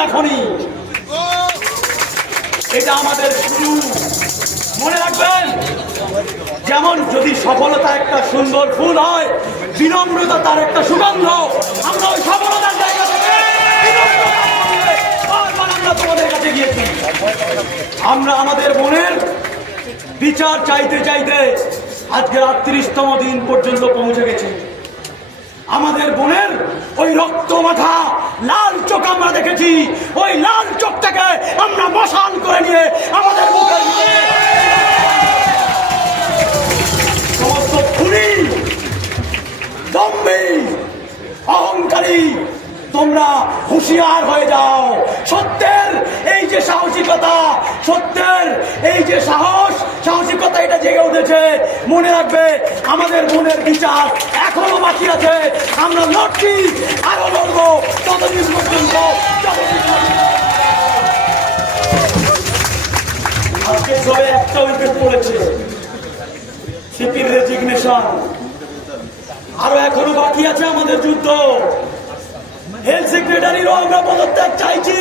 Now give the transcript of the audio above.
দেখনি। এটা আমাদের শুরু। মনে রাখবেন, যেমন যদি সফলতা একটা সুন্দর ফুল হয়, বিনম্রতা তার একটা সুগন্ধ, আমরা ওই সফলতার জায়গা থেকে তোমাদের কাছে গিয়েছি। আমরা আমাদের মনের বিচার চাইতে চাইতে আজকে আটত্রিশতম দিন পর্যন্ত পৌঁছে গেছি। আমাদের মাথা লাল চোখ আমরা দেখেছি। ওই লাল চোখটাকে আমরা মশান করে নিয়ে আমাদের সমস্ত খুনি দম্বি অহংকারী, তোমরা হুঁশিয়ার হয়ে যাও। সত্যের এই যে সাহসিকতা, সত্যের এই যে সাহস সাহসিকতা এটা জেগে উঠেছে। মনে রাখবে, আমাদের মনের বিচার এখনও বাকি আছে। আমরা লড়ছি, আরও লড়বো, ততদিন পর্যন্ত আরও এখনও বাকি আছে আমাদের যুদ্ধ। হেলথ সেক্রেটারিরও আমরা পদত্যাগ চাইছি।